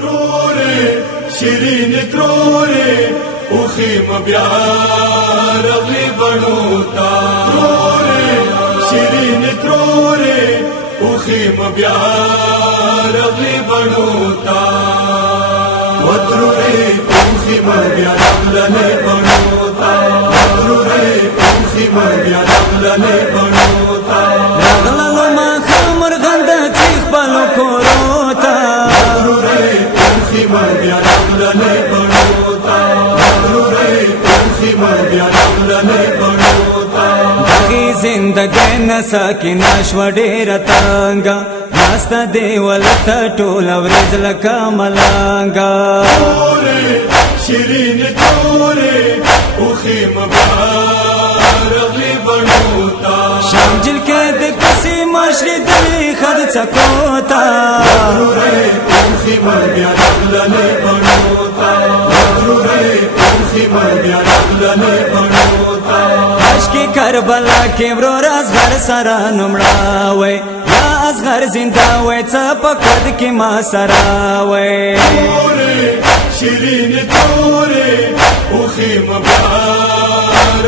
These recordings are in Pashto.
تروري شیرین تروري اوخیم بیا رغلی بنوتا تروري شیرین تروري اوخیم بیا رغلی بنوتا وتروري اوخیم بیا رغلی بنوتا وتروري اوخیم بیا رغلی بنوتا رغللو ما خمر غند تیخ بلو کوروتا وتروري اوخیم بیا رغلی بنوتا وتروري اوخیم بیا رغلی بنوتا دغی زندگی نساکینا شو ډیر تانګا ناستا دی ولتا ټول ورځ لکه ملانګا تروري شیرین تروري اوخیم بیا رغلی بنوتا شام جل کې د کسي مشر دلی خد څکوتا وتروري اوخیم بیا رغلی بنوتا وتروري اوخیم بیا رغلی بنوتا عشق کربلا کې ورور اصغر سره نمړه وای یا اصغر زنده وای څه پکد کې ما سره وای تروري شیرین تروري اوخیم بیا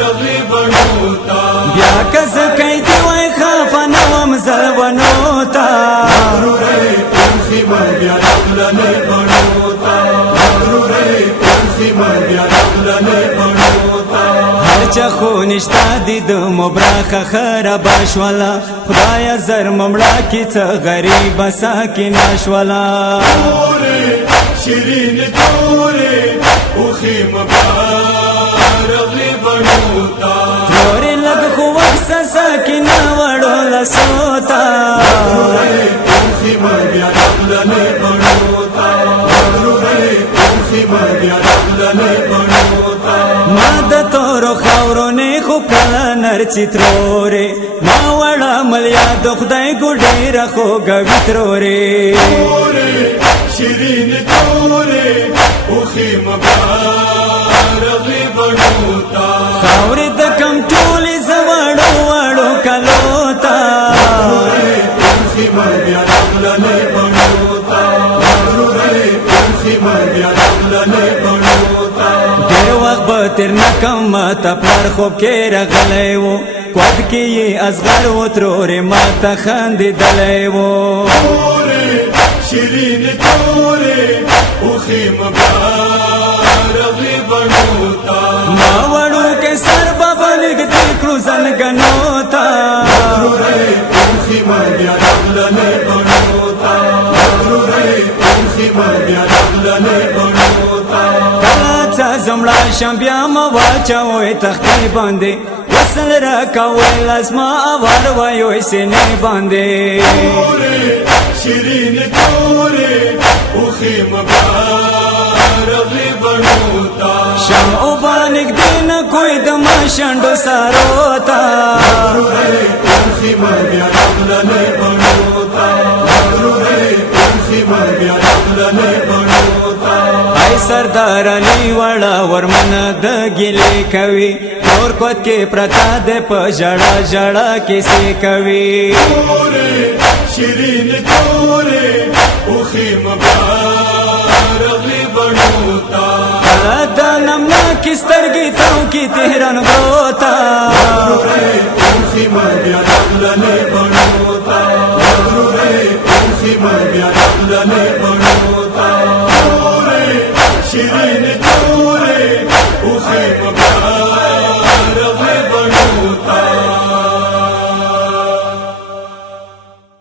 رغلی بنوتا بیا کز کوي دی وای خفن وم زلونو تا وتروري اوخیم بیا رغلی بنوتا وتروري اوخیم بیا رغلی بنوتا هر چا خو نشتا دی د مبرخه خراب شولا خدای زر ممړه کی څه غریب ساکن شولا تروري شیرین تروري اوخیم بیا رغلی بنوتا تورې لګ خو وکس ساکن وړو لسوتا وتروري اوخیم بیا رغلی بنوتا وتروري اوخیم بیا رغلی بنوتا ما د تورو خاورو نه خو کله نرچی ترورې ما وړه ملیا د خدای ګډیر خو غوي ترورې تروري شیرین تروري اوخیم بیا رغلی بنوتا خاورې د کم ټولې زوړو وړو کلوتا وتروري اوخیم بیا رغلی بنوتا وتروري اوخیم بیا رغلی بنوتا ډېر وخت به تیر نکم ما ته پلار خوب کې راغلی و کوټ کې یې اصغر و ترورې ما ته خندېدلی و تروري شیرین تروري اوخیم بیا رغلی بنوتا ما وړو کې سر بابا نږدې کړو زنګنو ته وتروري اوخیم بیا رغلی بنوتا وتروري اوخیم بیا رغلی بنوتا کله څه زمړه شم بیا ما واچوئ تختې باندې وصل راکوئ لازما اوار وایو سینې باندې تروري شیرین تروري اوخیم بیا رغلی بنوتا شمعو باندې نږدې نه کوئ د ما شنډو سارو ته وتروري اوخیم بیا رغلی بنوتا وتروري اوخیم بیا رغلی بنوتا ای سردار علی وړه ورمنه د ګلې کوي نور کوت کې پرتا د په ژړا ژړا کیسې کوي تروري شیرین تروري اوخیم بیا رغلی بنوتا د نمنا کې سترګې تاو کې تهران غوتا وتروري اوخیم بیا